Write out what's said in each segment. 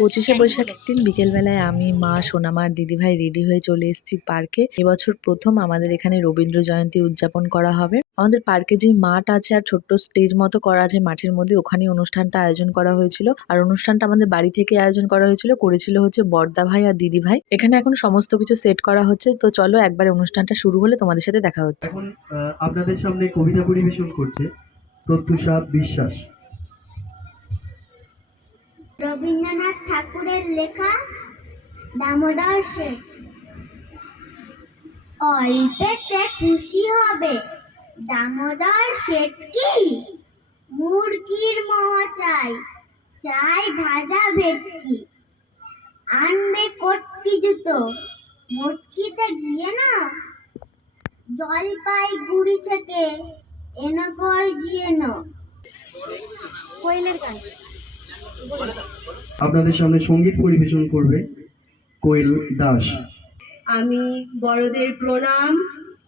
পঁচিশে বৈশাখের দিন বিকেলবেলায় আমি মা সোনামার দিদিভাই রেডি হয়ে চলে এসেছি পার্কে। এবছর প্রথম আমাদের এখানে রবীন্দ্র জয়ন্তী উদযাপন করা হবে। আমাদের পার্কে যে মাঠ আছে আর ছোট্ট স্টেজ মতো করা আছে মাঠের মধ্যে ওখানে অনুষ্ঠানটা আয়োজন করা হয়েছিল। আর অনুষ্ঠানটা আমাদের বাড়ি থেকে আয়োজন করা হয়েছিল করেছিল হচ্ছে বর্দা ভাই আর দিদি ভাই। এখানে এখন সমস্ত কিছু সেট করা হচ্ছে। তো চলো একবার অনুষ্ঠানটা শুরু হলে তোমাদের সাথে দেখা হচ্ছে। এখন আপনাদের সামনে কবিতা পরিবেশন করছে প্রত্যুষা বিশ্বাস। রবীন্দ্রনাথ ঠাকুরের লেখা দামোদর শেঠ। অল্পেতে খুশি হবে দামোদর শেঠ কি? মুরগির মোহ চাই চাই ভাজা ভেটকি। আনবে কটকি জুতো মটকিতে গিয়ে না জলপাইগুড়ি থেকে এনো কয় গিয়ে নো কোয়েলের গান আপনাদের সামনে সংগীত পরিবেশন করবে কোয়েল দাস। আমি বড়দের প্রণাম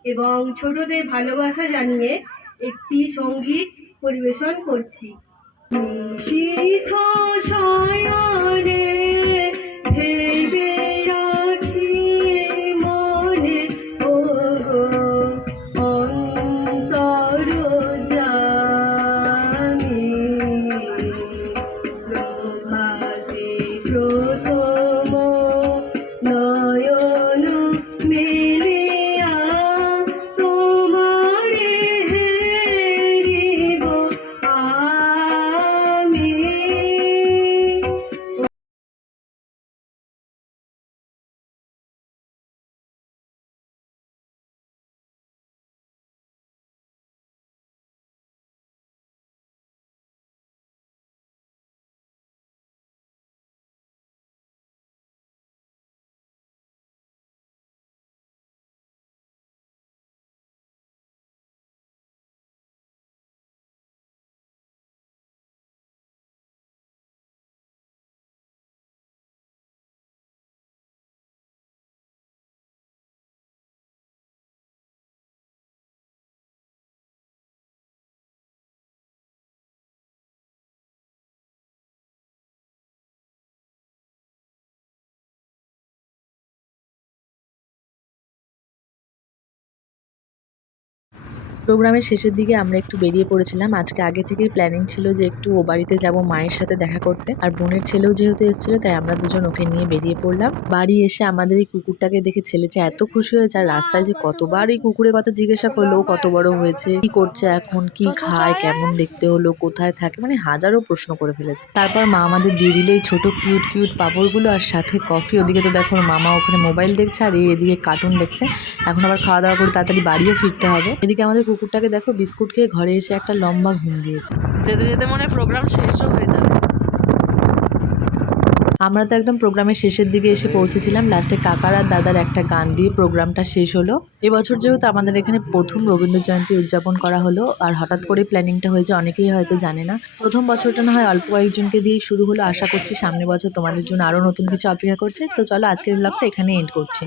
এবং ছোটদের ভালোবাসা জানিয়ে একটি সংগীত পরিবেশন করছি। প্রোগ্রামের শেষের দিকে আমরা একটু বেরিয়ে পড়েছিলাম। আজকে আগে থেকেই প্ল্যানিং ছিল যে একটু ও বাড়িতে যাব মায়ের সাথে দেখা করতে। আর বোনের ছেলেও যেহেতু এসেছিল, তাই আমরা দুজন ওকে নিয়ে বেরিয়ে পড়লাম। বাড়ি এসে আমাদের এই কুকুরটাকে দেখে ছেলেছে এত খুশি হয়েছে আর রাস্তায় যে কতবার এই কুকুরের কথা জিজ্ঞাসা করল, ও কত বড় হয়েছে, কি করছে এখন, কি খায়, কেমন দেখতে হলো, কোথায় থাকে মানে হাজারো প্রশ্ন করে ফেলেছে। তারপর মা আমাদের দিয়ে দিল এই ছোট কিউট কিউট পাপড়গুলো আর সাথে কফি ওদিকে তো দেখো মামা ওখানে মোবাইল দেখছে আর এদিকে কার্টুন দেখছে। এখন আবার খাওয়া দাওয়া করে তাড়াতাড়ি বাড়িও ফিরতে হবে। এদিকে আমাদের কুকুরটাকে দেখো বিস্কুট খেয়ে ঘরে এসে একটা লম্বা ঘুম দিয়েছে। যেতে যেতে মনে প্রোগ্রাম শেষও হয়ে যাবে। আমরা তো একদম প্রোগ্রামের শেষের দিকে এসে পৌঁছেছিলাম। লাস্টে কাকার আর দাদার একটা গান দিয়ে প্রোগ্রামটা শেষ হলো। এবছর যেহেতু আমাদের এখানে প্রথম রবীন্দ্র জয়ন্তী উদযাপন করা হলো আর হঠাৎ করে প্ল্যানিংটা হয়েছে অনেকেই হয়তো জানে না। প্রথম বছরটা না হয় অল্প কয়েকজনকে দিয়েই শুরু হলো। আশা করছি সামনে বছর তোমাদের জন্য আরও নতুন কিছু অপেক্ষা করছে। তো চলো আজকের ব্লগটা এখানে এন্ড করছি।